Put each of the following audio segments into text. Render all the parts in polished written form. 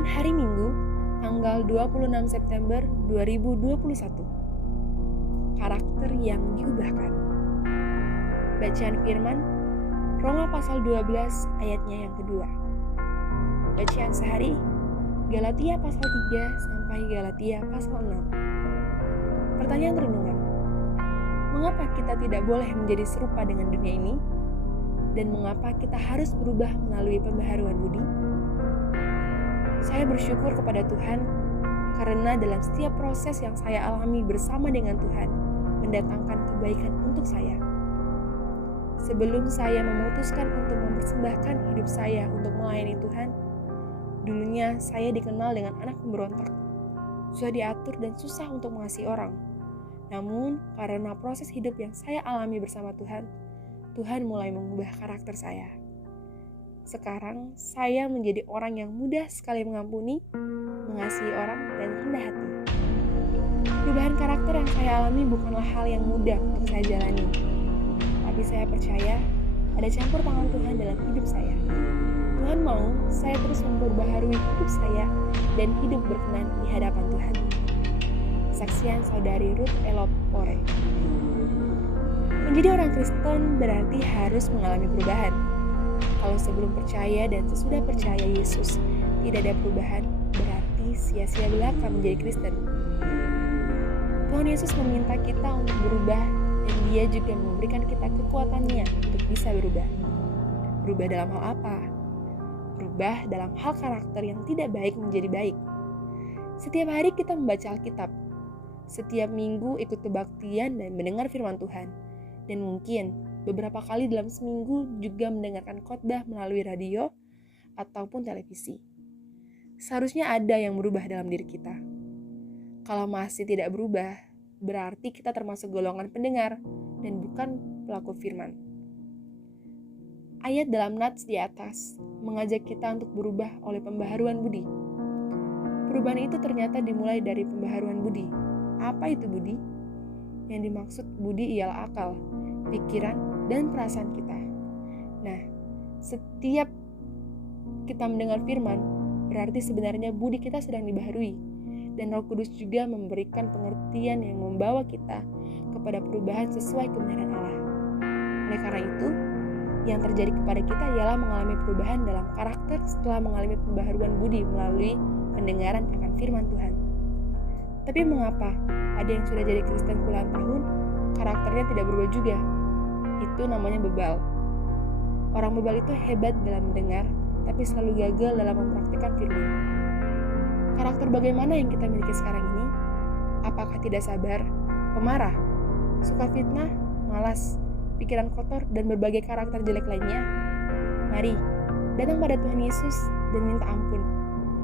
Renungan Hari Minggu, tanggal 26 September 2021. Karakter yang diubahkan. Bacaan firman, Roma pasal 12 ayatnya yang kedua. Bacaan sehari, Galatia pasal 3 sampai Galatia pasal 6. Pertanyaan renungan, mengapa kita tidak boleh menjadi serupa dengan dunia ini? Dan mengapa kita harus berubah melalui pembaharuan budi? Saya bersyukur kepada Tuhan karena dalam setiap proses yang saya alami bersama dengan Tuhan mendatangkan kebaikan untuk saya. Sebelum saya memutuskan untuk mempersembahkan hidup saya untuk melayani Tuhan, dulunya saya dikenal dengan anak pemberontak, susah diatur dan susah untuk mengasihi orang. Namun karena proses hidup yang saya alami bersama Tuhan, Tuhan mulai mengubah karakter saya. Sekarang saya menjadi orang yang mudah sekali mengampuni, mengasihi orang, dan rendah hati. Perubahan karakter yang saya alami bukanlah hal yang mudah untuk saya jalani. Tapi saya percaya ada campur tangan Tuhan dalam hidup saya. Tuhan mau saya terus memperbaharui hidup saya dan hidup berkenan di hadapan Tuhan. Kesaksian Saudari Ruth Elopore. Menjadi orang Kristen berarti harus mengalami perubahan. Kalau sebelum percaya dan sesudah percaya Yesus tidak ada perubahan, berarti sia-sia belaka menjadi Kristen. Tuhan Yesus meminta kita untuk berubah dan Dia juga memberikan kita kekuatannya untuk bisa berubah. Berubah dalam hal apa? Berubah dalam hal karakter yang tidak baik menjadi baik. Setiap hari kita membaca Alkitab. Setiap minggu ikut kebaktian dan mendengar firman Tuhan. Dan mungkin beberapa kali dalam seminggu juga mendengarkan khotbah melalui radio ataupun televisi. Seharusnya ada yang berubah dalam diri kita. Kalau masih tidak berubah, berarti kita termasuk golongan pendengar dan bukan pelaku firman. Ayat dalam nats di atas mengajak kita untuk berubah oleh pembaharuan budi. Perubahan itu ternyata dimulai dari pembaharuan budi. Apa itu budi? Yang dimaksud budi ialah akal, pikiran, dan perasaan kita. Nah, setiap kita mendengar firman, berarti sebenarnya budi kita sedang dibaharui. Dan Roh Kudus juga memberikan pengertian yang membawa kita kepada perubahan sesuai kebenaran Allah. Oleh karena itu, yang terjadi kepada kita ialah mengalami perubahan dalam karakter setelah mengalami pembaharuan budi melalui pendengaran akan firman Tuhan. Tapi mengapa ada yang sudah jadi Kristen puluhan tahun, karakternya tidak berubah juga? Itu namanya bebal. Orang bebal itu hebat dalam mendengar, tapi selalu gagal dalam mempraktikkan firman. Karakter bagaimana yang kita miliki sekarang ini? Apakah tidak sabar, pemarah, suka fitnah, malas, pikiran kotor, dan berbagai karakter jelek lainnya? Mari, datang pada Tuhan Yesus dan minta ampun,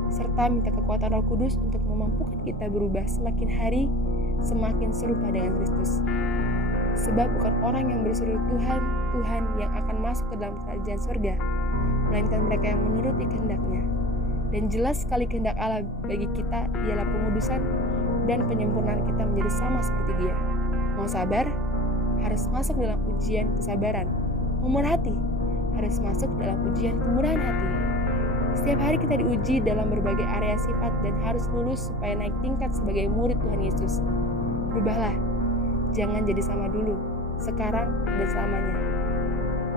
serta minta kekuatan Roh Kudus untuk memampukan kita berubah semakin hari, semakin serupa dengan Kristus. Sebab bukan orang yang berseru Tuhan, Tuhan yang akan masuk ke dalam kerajaan surga, melainkan mereka yang menuruti kehendak-Nya. Dan jelas sekali kehendak Allah bagi kita ialah pengudusan dan penyempurnaan kita menjadi sama seperti Dia. Mau sabar, harus masuk dalam ujian kesabaran. Mau murah hati, harus masuk dalam ujian kemurahan hati. Setiap hari kita diuji dalam berbagai area sifat dan harus lulus supaya naik tingkat sebagai murid Tuhan Yesus. Berubahlah, jangan jadi sama dulu, sekarang dan selamanya.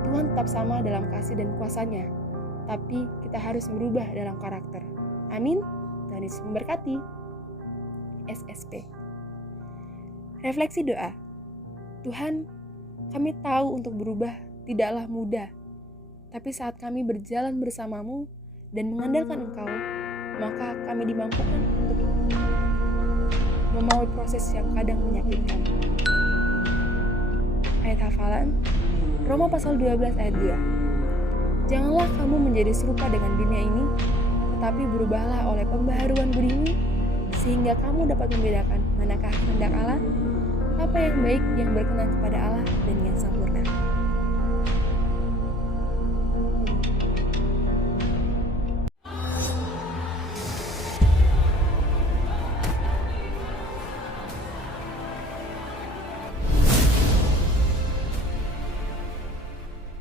Tuhan tetap sama dalam kasih dan kuasa-Nya, tapi kita harus berubah dalam karakter. Amin. Tuhan Yesus memberkati. SSP. Refleksi doa. Tuhan, kami tahu untuk berubah tidaklah mudah, tapi saat kami berjalan bersama-Mu dan mengandalkan Engkau, maka kami dimampukan untuk memaui proses yang kadang menyakitkan. Ayat hafalan, Roma pasal 12 ayat 2. Janganlah kamu menjadi serupa dengan dunia ini, tetapi berubahlah oleh pembaharuan budimu, sehingga kamu dapat membedakan manakah kehendak Allah, apa yang baik, yang berkenan kepada Allah, dan yang sempurna.